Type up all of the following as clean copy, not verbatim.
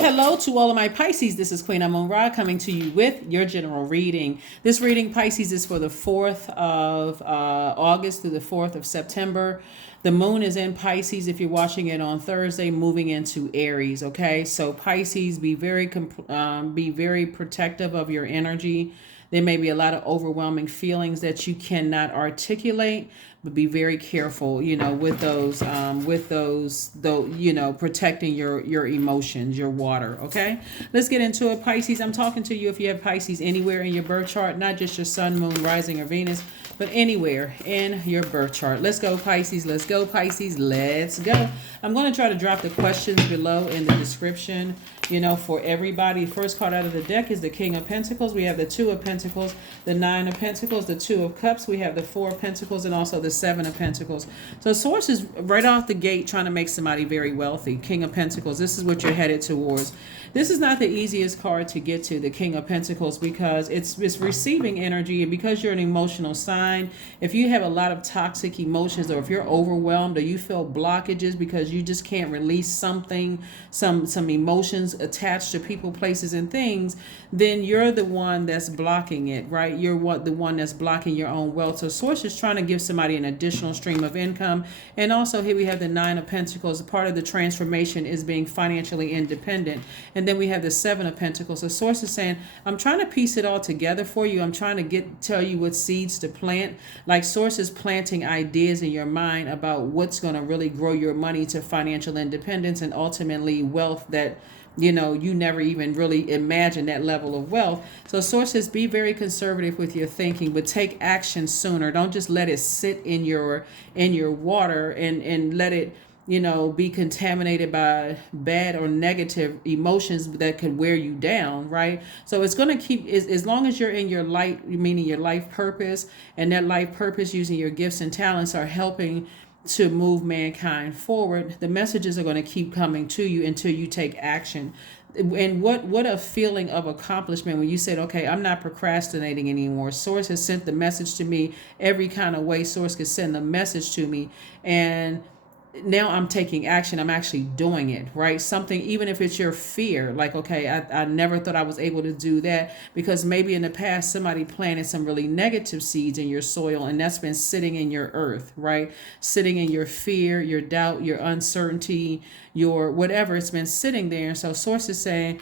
Hello to all of my Pisces. This is Queen Amun Ra coming to you with your general reading. This reading, Pisces, is for the 4th of August through the 4th of September. The moon is in Pisces if you're watching it on Thursday, moving into Aries. Okay, so Pisces, be very protective of your energy. There may be a lot of overwhelming feelings that you cannot articulate, but be very careful, though, protecting your emotions, your water. Okay, let's get into it, Pisces. I'm talking to you if you have Pisces anywhere in your birth chart, not just your sun, moon, rising, or Venus, but anywhere in your birth chart. Let's go, Pisces. Let's go, Pisces. Let's go. I'm going to try to drop the questions below in the description, for everybody. First card out of the deck is the King of Pentacles. We have the Two of Pentacles, the Nine of Pentacles, the Two of Cups. We have the Four of Pentacles, and also the Seven of Pentacles. So Source is right off the gate trying to make somebody very wealthy. King of Pentacles. This is what you're headed towards. This is not the easiest card to get to, the King of Pentacles, because it's receiving energy, and because you're an emotional sign, if you have a lot of toxic emotions, or if you're overwhelmed, or you feel blockages because you just can't release something, some emotions attached to people, places, and things, then you're the one that's blocking it, right? You're the one that's blocking your own wealth. So Source is trying to give somebody an additional stream of income. And also here we have the Nine of Pentacles. Part of the transformation is being financially independent. And then we have the Seven of Pentacles. So Source is saying, I'm trying to piece it all together for you. I'm trying to tell you what seeds to plant. Like Source is planting ideas in your mind about what's going to really grow your money to financial independence and ultimately wealth that you never even really imagined that level of wealth. So Source says, be very conservative with your thinking, but take action sooner. Don't just let it sit in your water and let it be contaminated by bad or negative emotions that could wear you down, right? So it's going to keep, as long as you're in your light, meaning your life purpose, and that life purpose using your gifts and talents are helping to move mankind forward, the messages are going to keep coming to you until you take action. And what a feeling of accomplishment when you said, okay, I'm not procrastinating anymore. Source has sent the message to me every kind of way Source could send the message to me, and now I'm taking action. I'm actually doing it, right? Something, even if it's your fear, like, okay, I never thought I was able to do that, because maybe in the past somebody planted some really negative seeds in your soil, and that's been sitting in your earth, right? Sitting in your fear, your doubt, your uncertainty, your whatever, it's been sitting there. So Source is saying,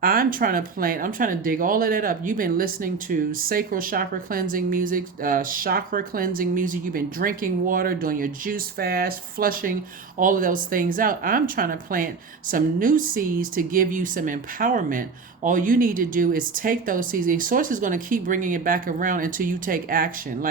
I'm trying to dig all of that up. You've been listening to sacral chakra cleansing music, chakra cleansing music. You've been drinking water, doing your juice fast, flushing all of those things out. I'm trying to plant some new seeds to give you some empowerment. All you need to do is take those seeds. The Source is going to keep bringing it back around until you take action.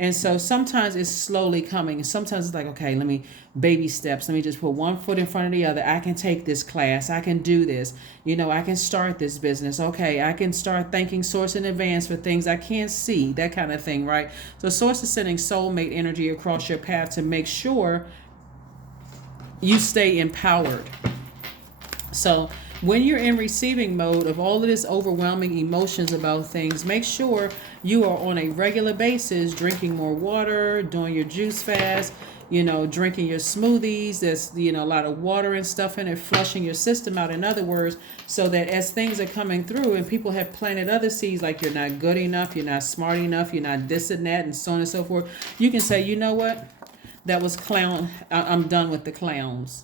And so sometimes it's slowly coming. Sometimes it's like, okay, let me baby steps. Let me just put one foot in front of the other. I can take this class. I can do this. I can start this business. Okay, I can start thanking Source in advance for things I can't see, that kind of thing, right? So Source is sending soulmate energy across your path to make sure you stay empowered. So when you're in receiving mode of all of this overwhelming emotions about things, make sure you are on a regular basis drinking more water, doing your juice fast, drinking your smoothies. There's, a lot of water and stuff in it, flushing your system out, in other words, so that as things are coming through and people have planted other seeds, like you're not good enough, you're not smart enough, you're not this and that, and so on and so forth, you can say, you know what? That was clown. I'm done with the clowns.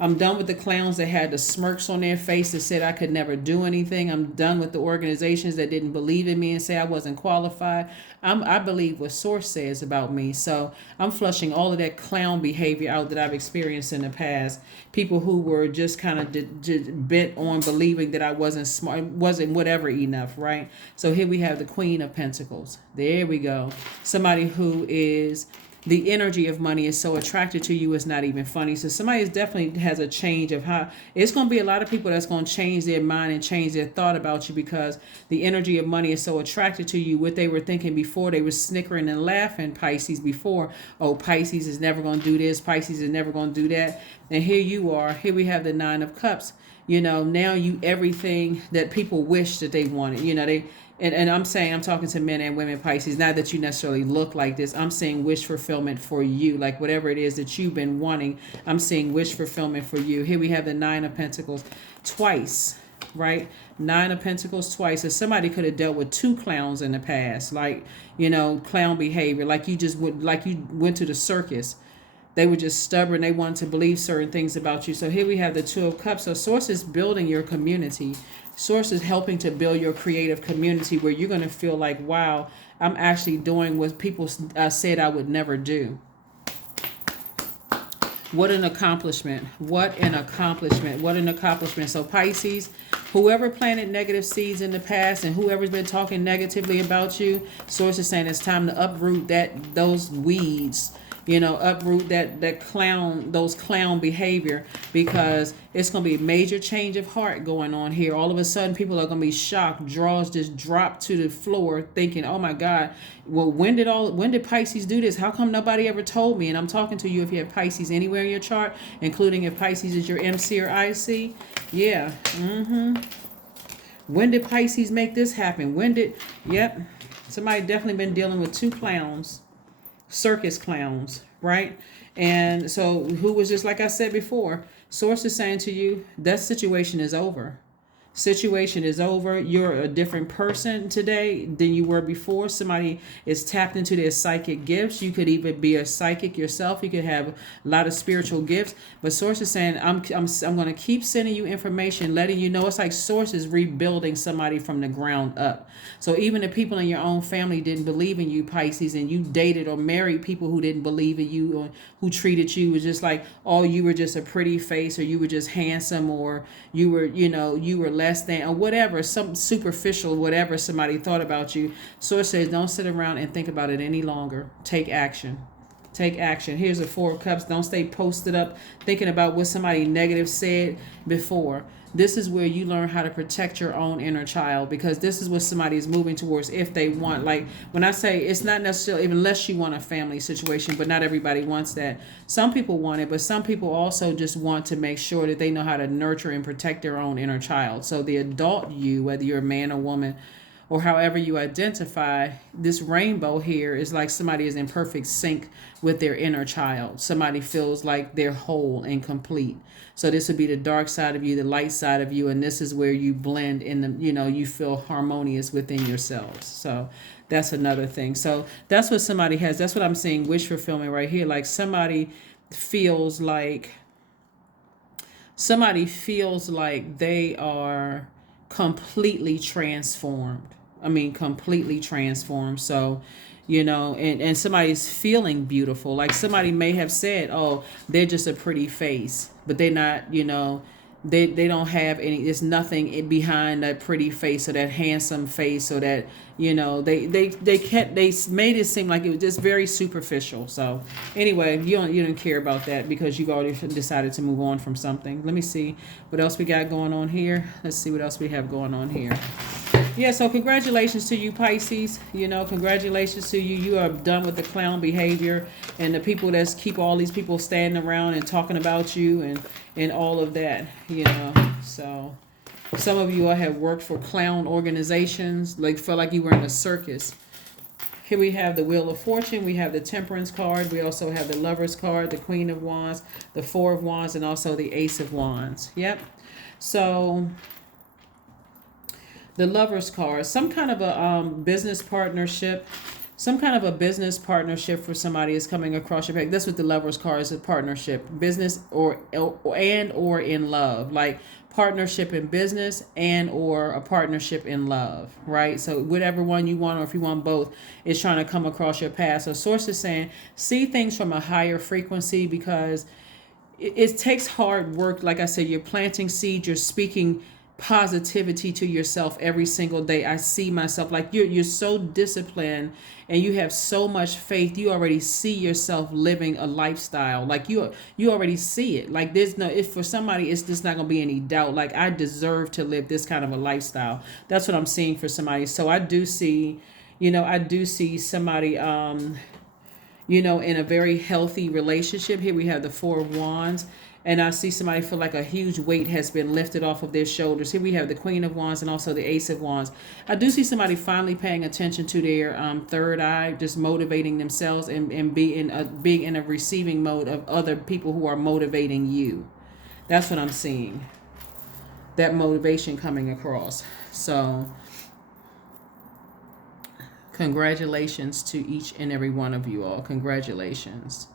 I'm done with the clowns that had the smirks on their face that said I could never do anything. I'm done with the organizations that didn't believe in me and say I wasn't qualified. I believe what Source says about me. So I'm flushing all of that clown behavior out that I've experienced in the past. People who were just kind of bent on believing that I wasn't smart, wasn't whatever enough, right? So here we have the Queen of Pentacles. There we go. Somebody who is, the energy of money is so attracted to you, it's not even funny. So somebody definitely has a change of how, it's going to be a lot of people that's going to change their mind and change their thought about you, because the energy of money is so attracted to you. What they were thinking before, they were snickering and laughing, Pisces, before, oh, Pisces is never going to do this, Pisces is never going to do that. And here you are, here we have the Nine of Cups. Now you everything that people wish that they wanted. And I'm saying, I'm talking to men and women Pisces, not that you necessarily look like this. I'm saying wish fulfillment for you, like whatever it is that you've been wanting. I'm saying wish fulfillment for you. Here we have the Nine of Pentacles twice, right? Nine of Pentacles twice. If somebody could have dealt with two clowns in the past, like, clown behavior, like you went to the circus. They were just stubborn. They wanted to believe certain things about you. So here we have the Two of Cups. So Source is building your community. Source is helping to build your creative community where you're going to feel like, wow, I'm actually doing what people said I would never do. What an accomplishment. What an accomplishment. What an accomplishment. So Pisces, whoever planted negative seeds in the past and whoever's been talking negatively about you, Source is saying it's time to uproot those weeds. Uproot those clown behavior, because it's going to be a major change of heart going on here. All of a sudden, people are going to be shocked. Draws just drop to the floor thinking, oh my God, well, when did Pisces do this? How come nobody ever told me? And I'm talking to you if you have Pisces anywhere in your chart, including if Pisces is your MC or IC. Yeah. When did Pisces make this happen? Yep. Somebody definitely been dealing with two clowns. Circus clowns, right? And so who was just, like I said before, Source is saying to you, that situation is over. Situation is over. You're a different person today than you were before. Somebody is tapped into their psychic gifts. You could even be a psychic yourself. You could have a lot of spiritual gifts. But Source is saying, I'm going to keep sending you information, letting you know. It's like Source is rebuilding somebody from the ground up. So even if people in your own family didn't believe in you, Pisces, and you dated or married people who didn't believe in you or who treated you was just like, oh, you were just a pretty face, or you were just handsome, or you were less than, or whatever, some superficial whatever somebody thought about you. Source says, don't sit around and think about it any longer. Take action. Take action. Here's a Four of Cups. Don't stay posted up thinking about what somebody negative said before. This is where you learn how to protect your own inner child, because this is what somebody is moving towards if they want. Like when I say it's not necessarily, unless you want a family situation, but not everybody wants that. Some people want it, but some people also just want to make sure that they know how to nurture and protect their own inner child. So the adult you, whether you're a man or woman, or however you identify, this rainbow here is like somebody is in perfect sync with their inner child. Somebody feels like they're whole and complete. So this would be the dark side of you, the light side of you, and this is where you blend in the, you feel harmonious within yourselves. So that's another thing. So that's what somebody has. That's what I'm seeing, wish fulfillment right here. Like somebody feels like they are completely transformed. Completely transformed. So, and somebody's feeling beautiful. Like somebody may have said, oh, they're just a pretty face, but they're not, they don't have any, there's nothing behind that pretty face or that handsome face, or that, they made it seem like it was just very superficial. So anyway, you don't care about that because you've already decided to move on from something. Let me see what else we got going on here. Let's see what else we have going on here. Yeah, so congratulations to you, Pisces. Congratulations to you. You are done with the clown behavior and the people that keep all these people standing around and talking about you and all of that, So some of you have worked for clown organizations, like felt like you were in a circus. Here we have the Wheel of Fortune. We have the Temperance card. We also have the Lover's card, the Queen of Wands, the Four of Wands, and also the Ace of Wands. Yep. So the Lover's card, some kind of a business partnership. Some kind of a business partnership for somebody is coming across your path. That's what the Lover's card is, a partnership. Business or in love. Like partnership in business and or a partnership in love, right? So whatever one you want, or if you want both, is trying to come across your path. So Source is saying, see things from a higher frequency, because it takes hard work. Like I said, you're planting seeds, you're speaking positivity to yourself every single day. I see myself like you're so disciplined and you have so much faith. You already see yourself living a lifestyle. Like you already see it. Like there's no, if for somebody it's just not gonna be any doubt. Like I deserve to live this kind of a lifestyle. That's what I'm seeing for somebody. So I do see somebody in a very healthy relationship. Here we have the Four of Wands. And I see somebody feel like a huge weight has been lifted off of their shoulders. Here we have the Queen of Wands and also the Ace of Wands. I do see somebody finally paying attention to their third eye, just motivating themselves and being in a receiving mode of other people who are motivating you. That's what I'm seeing. That motivation coming across. So congratulations to each and every one of you all. Congratulations.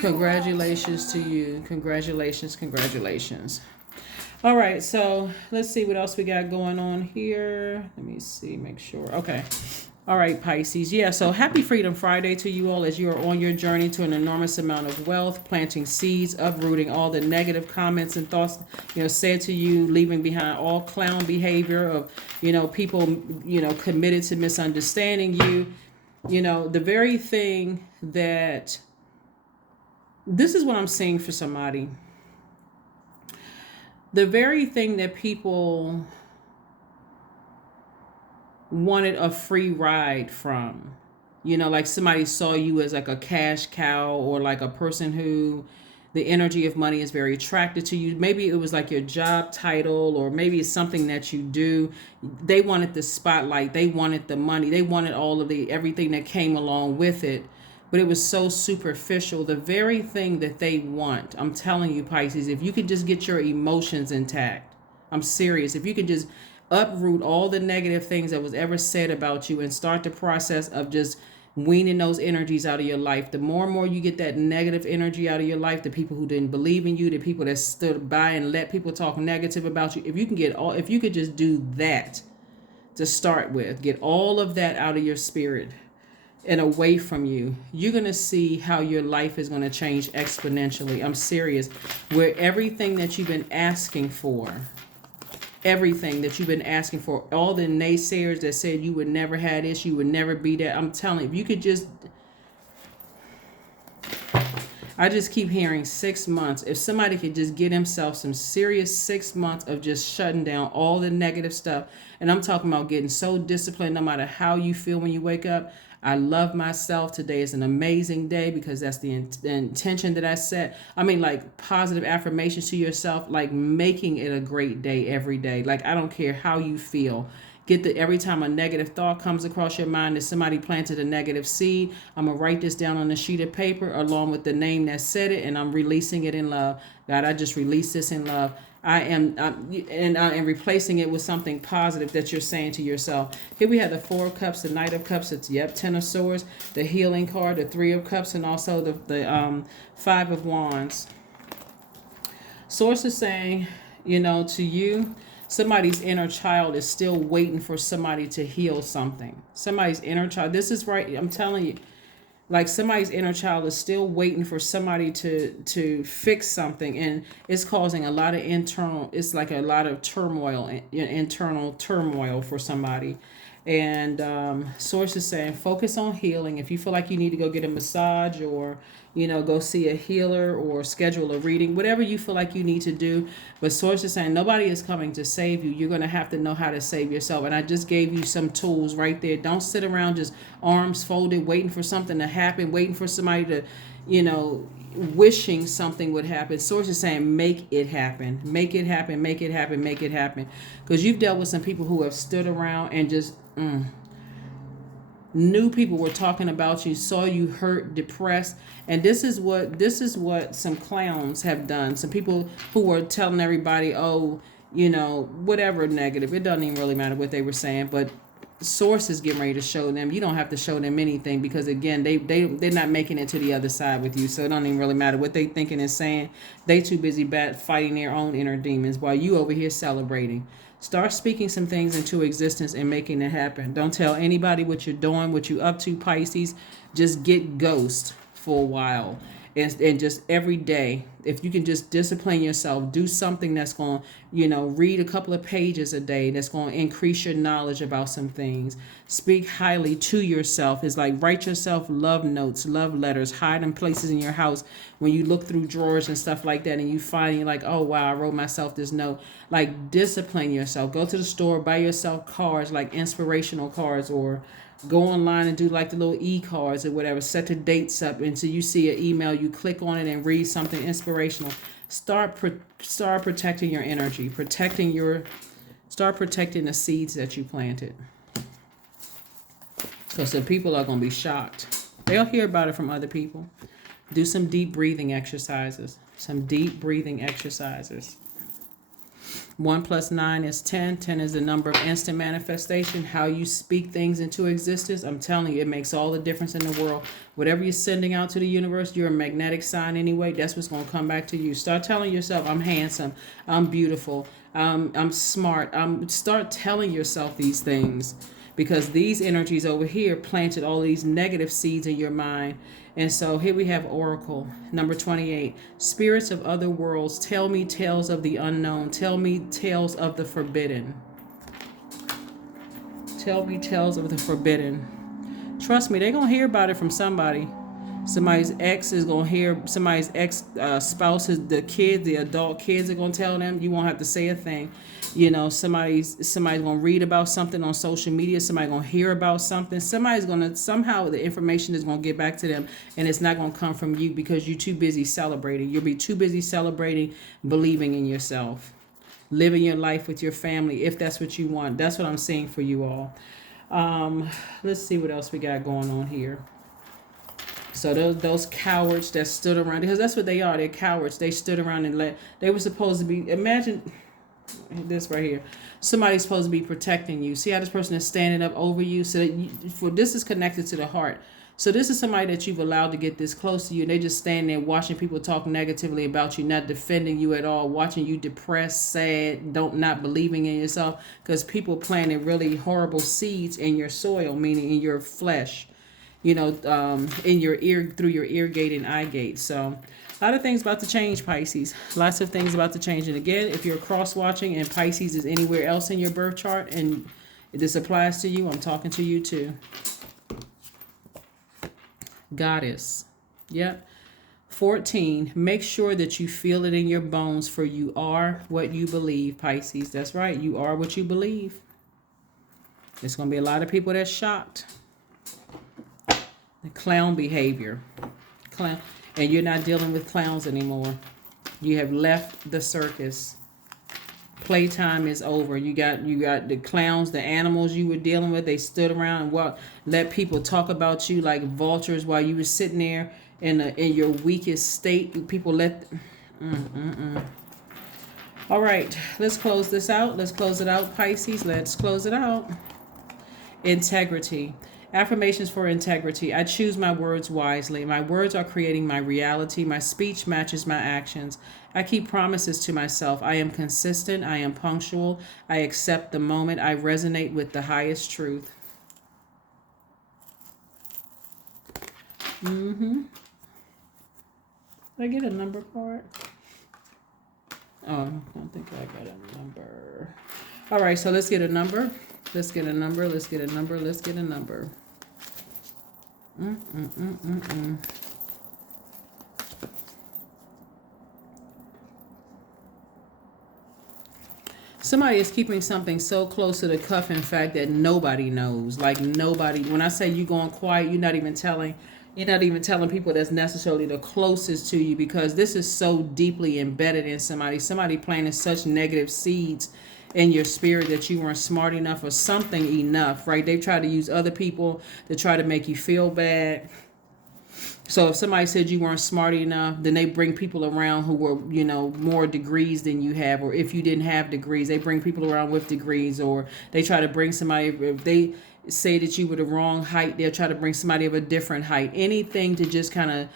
Congratulations to you. Congratulations. All right, so let's see what else we got going on here. Let me see, make sure. Okay. All right, Pisces. Yeah, so happy Freedom Friday to you all as you are on your journey to an enormous amount of wealth, planting seeds, uprooting all the negative comments and thoughts, said to you, leaving behind all clown behavior of, people, committed to misunderstanding you. The very thing that, this is what I'm seeing for somebody. The very thing that people wanted a free ride from, like somebody saw you as like a cash cow, or like a person who the energy of money is very attracted to you. Maybe it was like your job title, or maybe it's something that you do. They wanted the spotlight, they wanted the money, they wanted all of the everything that came along with it, but it was so superficial. The very thing that they want, I'm telling you, Pisces, if you could just get your emotions intact, I'm serious, if you could just uproot all the negative things that was ever said about you and start the process of just weaning those energies out of your life. The more and more you get that negative energy out of your life, the people who didn't believe in you, the people that stood by and let people talk negative about you, if you could just do that to start with, get all of that out of your spirit and away from you, you're going to see how your life is going to change exponentially. I'm serious. Where everything that you've been asking for, all the naysayers that said you would never have this, you would never be that, I'm telling you, if you could just, I just keep hearing 6 months. If somebody could just get himself some serious 6 months of just shutting down all the negative stuff, and I'm talking about getting so disciplined no matter how you feel when you wake up. I love myself. Today is an amazing day because that's the intention that I set. I mean, like positive affirmations to yourself, like making it a great day every day. Like, I don't care how you feel. Every time a negative thought comes across your mind that somebody planted a negative seed, I'm going to write this down on a sheet of paper along with the name that said it, and I'm releasing it in love. God, I just release this in love. I am replacing it with something positive that you're saying to yourself. Here we have the 4 of Cups, the Knight of Cups, it's 10 of Swords, the Healing card, the 3 of Cups, and also the 5 of Wands. Source is saying, to you, somebody's inner child is still waiting for somebody to heal something. Somebody's inner child, this is right, I'm telling you, like somebody's inner child is still waiting for somebody to fix something, and it's causing a lot of it's like a lot of internal turmoil for somebody. And source is saying focus on healing. If you feel like you need to go get a massage, or go see a healer, or schedule a reading, whatever you feel like you need to do. But source is saying nobody is coming to save you. You're going to have to know how to save yourself. And I just gave you some tools right there. Don't sit around just arms folded, waiting for something to happen, waiting for somebody to, wishing something would happen. Source is saying make it happen. Make it happen. Make it happen. Make it happen. Because you've dealt with some people who have stood around and just knew people were talking about you, saw you hurt, depressed, and this is what some clowns have done. Some people who were telling everybody, whatever negative. It doesn't even really matter what they were saying, but source is getting ready to show them. You don't have to show them anything, because again, they're not making it to the other side with you, so it don't even really matter what they thinking and saying. They too busy fighting their own inner demons while you over here celebrating. Start speaking some things into existence and making it happen. Don't tell anybody what you're doing, what you up to, Pisces. Just get ghost for a while. And just every day, if you can just discipline yourself, do something that's going to, read a couple of pages a day that's going to increase your knowledge about some things. Speak highly to yourself. It's like write yourself love notes, love letters, hide in places in your house. When you look through drawers and stuff like that and you find you're like, oh, wow, I wrote myself this note. Like discipline yourself. Go to the store, buy yourself cards, like inspirational cards, or Go online and do like the little e-cards or whatever. Set the dates up until you see an email. You click on it and read something inspirational. Start protecting your energy. Start protecting the seeds that you planted. Because the people are going to be shocked. They'll hear about it from other people. Do some deep breathing exercises. 1 + 9 is 10. 10 is the number of instant manifestation. How you speak things into existence. I'm telling you, it makes all the difference in the world. Whatever you're sending out to the universe, you're a magnetic sign anyway. That's what's going to come back to you. Start telling yourself, I'm handsome. I'm beautiful. I'm smart. Start telling yourself these things. Because these energies over here planted all these negative seeds in your mind. And so here we have Oracle, number 28. Spirits of other worlds, tell me tales of the unknown. Tell me tales of the forbidden. Tell me tales of the forbidden. Trust me, they're going to hear about it from somebody. Somebody's ex is going to hear, somebody's ex spouse, the kids, the adult kids are going to tell them. You won't have to say a thing. You know, somebody's going to read about something on social media. Somebody's going to hear about something. Somebody's going to, somehow the information is going to get back to them, and it's not going to come from you because you're too busy celebrating. You'll be too busy celebrating, believing in yourself, living your life with your family, if that's what you want. That's what I'm saying for you all. Let's see what else we got going on here. So those cowards that stood around, because that's what they are. They're cowards. They stood around and they were supposed to be, imagine this right here. Somebody's supposed to be protecting you. See how this person is standing up over you? So that this is connected to the heart. So this is somebody that you've allowed to get this close to you. And they just stand there watching people talk negatively about you, not defending you at all, watching you depressed, sad, not believing in yourself. Because people planted really horrible seeds in your soil, meaning in your flesh. You know, in your ear, through your ear gate and eye gate. So a lot of things about to change, Pisces. Lots of things about to change. And again, if you're cross-watching and Pisces is anywhere else in your birth chart and this applies to you, I'm talking to you too. Goddess. Yep. 14. Make sure that you feel it in your bones, for you are what you believe, Pisces. That's right. You are what you believe. There's going to be a lot of people that's shocked. Clown behavior. And you're not dealing with clowns anymore. You have left the circus. Playtime is over. You got the clowns, the animals you were dealing with. They stood around and let people talk about you like vultures while you were sitting there in your weakest state. People let. All right, let's close this out. Let's close it out, Pisces. Let's close it out. Integrity. Affirmations for integrity. I choose my words wisely. My words are creating my reality. My speech matches my actions. I keep promises to myself. I am consistent. I am punctual. I accept the moment. I resonate with the highest truth. Did I get a number card? Oh, I don't think I got a number. All right, so let's get a number. Let's get a number. Let's get a number. Let's get a number. Somebody is keeping something so close to the cuff, in fact, that nobody knows. Like nobody. When I say you going quiet, you're not even telling people that's necessarily the closest to you, because this is so deeply embedded in somebody. Somebody planted such negative seeds in your spirit that you weren't smart enough or something enough, right? They've tried to use other people to try to make you feel bad. So if somebody said you weren't smart enough, then they bring people around who were, more degrees than you have. Or if you didn't have degrees, they bring people around with degrees. Or they try to bring somebody, if they say that you were the wrong height, they'll try to bring somebody of a different height. Anything to just kind of,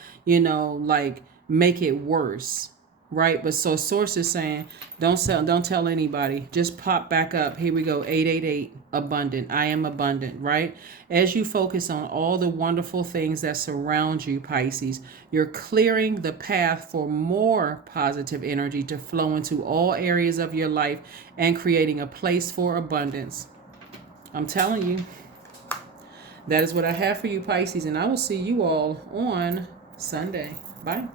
make it worse. Right? But so source is saying, don't tell anybody. Just pop back up. Here we go. 888, abundant. I am abundant, right? As you focus on all the wonderful things that surround you, Pisces, you're clearing the path for more positive energy to flow into all areas of your life and creating a place for abundance. I'm telling you, that is what I have for you, Pisces, and I will see you all on Sunday. Bye.